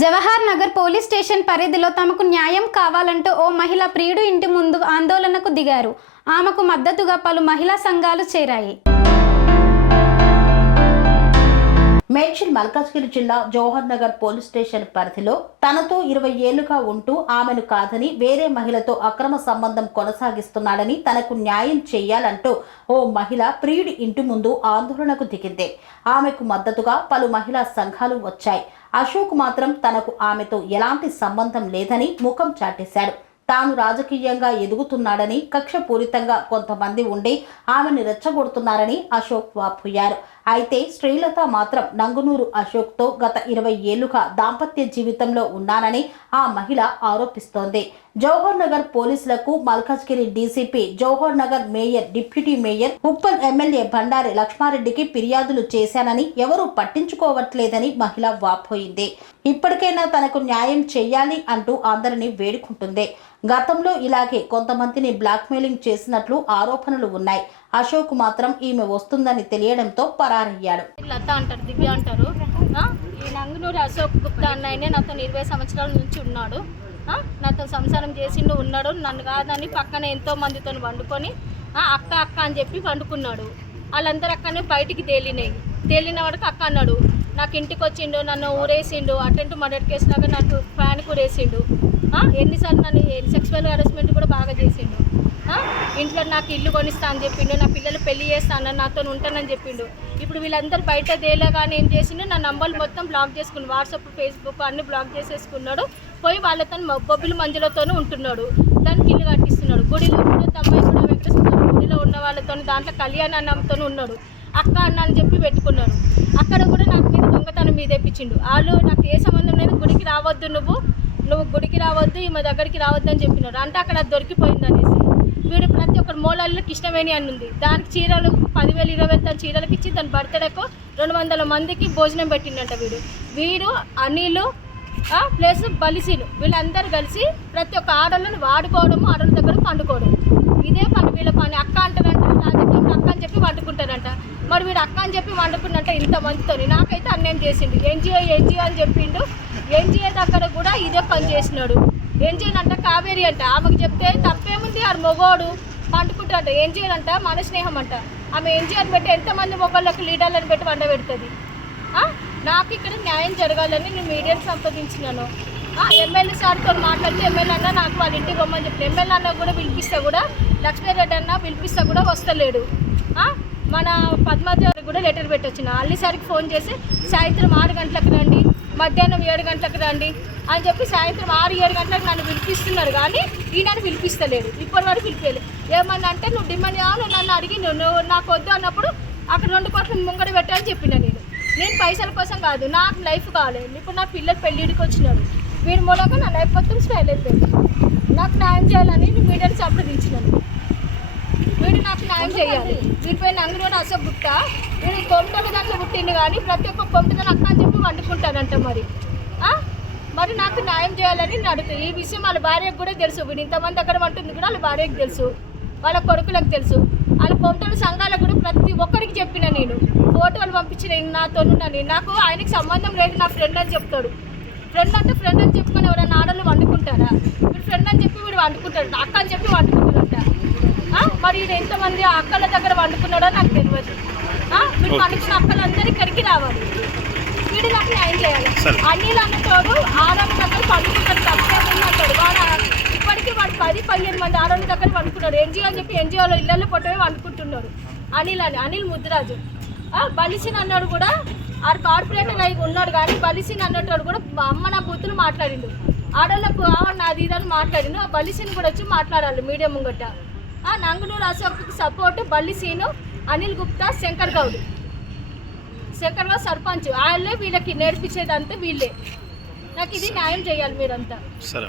Jawahar Nagar police station పరిధిలో తమకు న్యాయం కావాలంటూ ఓ మహిళ ప్రియుడు ఇంటి ముందు ఆందోళనకు దిగారు ఆమెకు మద్దతుగా పలు మహిళా సంఘాలు చేరాయి మేడ్చిల్ మల్కాజ్గిరి జిల్లా జవహర్ నగర్ పోలీస్ స్టేషన్ పరిధిలో తనతో ఇరవై ఏళ్లుగా ఉంటూ ఆమెను కాదని వేరే మహిళతో అక్రమ సంబంధం కొనసాగిస్తున్నాడని తనకు న్యాయం చేయాలంటూ ఓ మహిళ ప్రియుడి ఇంటి ముందు ఆందోళనకు దిగింది ఆమెకు మద్దతుగా పలు మహిళా సంఘాలు వచ్చాయి అశోక్ మాత్రం తనకు ఆమెతో ఎలాంటి సంబంధం లేదని ముఖం చాటేశాడు తాను రాజకీయంగా ఎదుగుతున్నాడని కక్షపూరితంగా కొంతమంది ఉండి ఆమెను రెచ్చగొడుతున్నారని అశోక్ వాపోయారు అయితే శ్రీలత మాత్రం నంగునూరు అశోక్తో గత ఇరవై ఏళ్లుగా దాంపత్య జీవితంలో ఉన్నానని ఆ మహిళ ఆరోపిస్తోంది జవహర్ నగర్ పోలీసులకు Malkajgiri DCP Jawahar Nagar mayor deputy mayor Uppal MLA Bhandari లక్ష్మారెడ్డికి ఫిర్యాదులు చేశానని ఎవరూ పట్టించుకోవట్లేదని మహిళ వాపోయింది ఇప్పటికైనా తనకు న్యాయం చేయాలి అంటూ అందరినీ వేడుకుంటుంది గతంలో ఇలాగే కొంతమందిని బ్లాక్మెయిలింగ్ చేసినట్లు ఆరోపణలు ఉన్నాయి అశోక్ మాత్రం ఈమె వస్తుందని తెలియడంతో పరారయ్యాడు లత అంటారు దివ్య అంటారు ఈ అశోక్ గుప్తా అన్నయ్యనే నాతో ఇరవై సంవత్సరాల నుంచి ఉన్నాడు నాతో సంసారం చేసిండు ఉన్నాడు నన్ను కాదని పక్కన ఎంతో మందితో వండుకొని అక్క అక్క అని చెప్పి వండుకున్నాడు వాళ్ళందరూ అక్కనే బయటికి తేలినాయి తేలిన వాడికి అక్క అన్నాడు నాకు ఇంటికి వచ్చిండు నన్ను ఊరేసిండు అటెంట్ మర్డర్ కేసులాగా నాకు ఫ్యాన్ కూడా వేసిండు ఎన్నిసార్లు నన్ను సెక్సువల్ హెరాస్మెంట్ కూడా బాగా చేసిండు ఇంట్లో నాకు ఇల్లు కొనిస్తా అని చెప్పిండు నా పిల్లలు పెళ్లి చేస్తాను నాతో ఉంటానని చెప్పిండు ఇప్పుడు వీళ్ళందరూ బయట కానీ ఏం చేసిండు నా నంబర్లు మొత్తం బ్లాక్ చేసుకున్నాడు వాట్సాప్ ఫేస్బుక్ అన్ని బ్లాక్ చేసేసుకున్నాడు పోయి వాళ్ళతో బొబ్బిల మందులతోనే ఉంటున్నాడు దానికి ఇల్లు కట్టిస్తున్నాడు గుడిలో కూడా తమ్మాయి కూడా వెంకటేశ్వర గుడిలో ఉన్న వాళ్ళతో దాంట్లో కళ్యాణ అన్నంతో ఉన్నాడు అక్క అన్న అని చెప్పి పెట్టుకున్నాడు అక్కడ కూడా నాకు మీద దొంగతనం మీద తెప్పించిండు వాళ్ళు నాకు ఏ సంబంధం లేదు గుడికి రావద్దు నువ్వు నువ్వు గుడికి రావద్దు ఈమె దగ్గరికి రావద్దు అని చెప్పినారు అంటే అక్కడ దొరికిపోయింది అనేసి వీడు ప్రతి ఒక్కరు మూలాళ్ళకి కృష్ణవేణి అని ఉంది దానికి చీరలు పదివేలు ఇరవై వేల చీరలకు ఇచ్చి దాని బర్త్డేకు రెండు వందల మందికి భోజనం పెట్టిండట వీడు వీడు అనిలు ప్లస్ బలిసీలు వీళ్ళందరూ కలిసి ప్రతి ఒక్క ఆడలను వాడుకోవడము ఆడోళ్ళ దగ్గర పండుకోవడం ఇదే పని వీళ్ళ పని అక్క అంటారంట రాజకీయంలో అక్క అని చెప్పి వండుకుంటారంట మరి వీడు అక్క అని చెప్పి వండుకున్నట్ట ఇంత మందితో నాకైతే అన్యాయం చేసిండు ఎన్జిఓ ఎన్జిఓ అని చెప్పిండు ఎన్జిఓ దగ్గర కూడా ఇదే పని చేసినాడు ఏం చేయడంట కావేరి అంట ఆమెకు చెప్తే తప్పేముంది ఆ మొగోడు పండుకుంటాడంట ఏం చేయాలంట మన స్నేహం అంట ఆమె ఏం చేయాలని పెట్టి ఎంతమంది మొబైళ్ళకు లీడర్లను పెట్టి వండ పెడుతుంది నాకు ఇక్కడ న్యాయం జరగాలని నేను మీడియాను సంప్రదించినాను ఎమ్మెల్యే సార్తో మాట్లాడితే ఎమ్మెల్యే అన్న నాకు వాళ్ళ ఇంటికి బొమ్మని చెప్పి ఎమ్మెల్యే అన్న కూడా పిలిపిస్తా కూడా లక్ష్మీరెడ్డి అన్న పిలిపిస్తా కూడా వస్తలేడు మన పద్మావతి కూడా లెటర్ పెట్టొచ్చిన అల్లి ఫోన్ చేసి సాయంత్రం ఆరు గంటలకు రండి మధ్యాహ్నం ఏడు గంటలకు రండి అని చెప్పి సాయంత్రం ఆరు ఏడు గంటలకు నన్ను పిలిపిస్తున్నారు కానీ నన్ను పిలిపిస్తలేదు ఇప్పటి వరకు పిలిపేది ఏమన్నా అంటే నువ్వు డిమాండ్ కావాలి నన్ను అడిగి నువ్వు నాకు వద్దు అన్నప్పుడు అక్కడ రెండు కోట్లు ముంగడి పెట్టాలని చెప్పిన నేను నేను పైసల కోసం కాదు నాకు లైఫ్ కావాలి ఇప్పుడు నా పిల్లలు పెళ్ళిడికి వచ్చినాడు వీడి మూలంగా నా లైఫ్ మొత్తం స్టైల్ అయిపోయింది నాకు న్యాయం చేయాలని మీడియాని సంప్రదించినాను వీడు నాకు న్యాయం చేయాలి వీడిపై నంగునూరు అసలు గుట్ట వీడు కొమటల దాంట్లో పుట్టింది కానీ ప్రతి ఒక్క కొమటల అక్క అని చెప్పి వండుకుంటానంట మరి మరి నాకు న్యాయం చేయాలని నేను ఈ విషయం వాళ్ళ భార్యకు కూడా తెలుసు వీడు ఇంతమంది అక్కడ ఉంటుంది కూడా వాళ్ళ భార్యకు తెలుసు వాళ్ళ కొడుకులకు తెలుసు వాళ్ళ కొంటల సంఘాలకు కూడా ప్రతి ఒక్కరికి చెప్పిన నేను ఫోటోలు పంపించిన నాతో ఉన్నాను నాకు ఆయనకి సంబంధం లేదు నా ఫ్రెండ్ అని చెప్తాడు ఫ్రెండ్ అంటే ఫ్రెండ్ అని చెప్పుకొని ఎవరైనా ఆడలు వండుకుంటారా మీరు ఫ్రెండ్ అని చెప్పి వీడు వండుకుంటాడు అక్క అని చెప్పి వండుకుంటాడంట మరి ఈయన ఎంతమంది అక్కల దగ్గర వండుకున్నాడో నాకు తెలియదు వీడు వండుకున్న అక్కలందరూ ఇక్కడికి రావాలి వీడిలకి న్యాయం చేయాలి అనిల్ అన్న తోడు దగ్గర పండుకున్నాడు తప్పకుండా అంటాడు వాడు ఇప్పటికీ వాడు పది పదిహేను మంది ఆరాని దగ్గర పండుకున్నాడు ఎన్జిఓ అని చెప్పి ఎన్జిఓలో ఇళ్లలో పొట్టవే పండుకుంటున్నాడు అనిల్ అని అనిల్ ముద్దురాజు బలిసిన అన్నాడు కూడా ఆ కార్పొరేటర్ అయి ఉన్నాడు కానీ బలిసిన అన్నట్టు కూడా అమ్మ నా బూతులు మాట్లాడిండు ఆడోళ్ళకు నాది ఇదని మాట్లాడిండు ఆ బలిసిని కూడా వచ్చి మాట్లాడాలి మీడియం ముంగట ఆ నంగునూరు అశోక్ సపోర్ట్ బల్లిసీను అనిల్ గుప్తా శంకర్ గౌడ్ సెకండ్ సర్పంచ్ వాళ్ళే వీళ్ళకి నేర్పించేదంతా వీళ్ళే నాకు ఇది న్యాయం చేయాలి మీరంతా సరే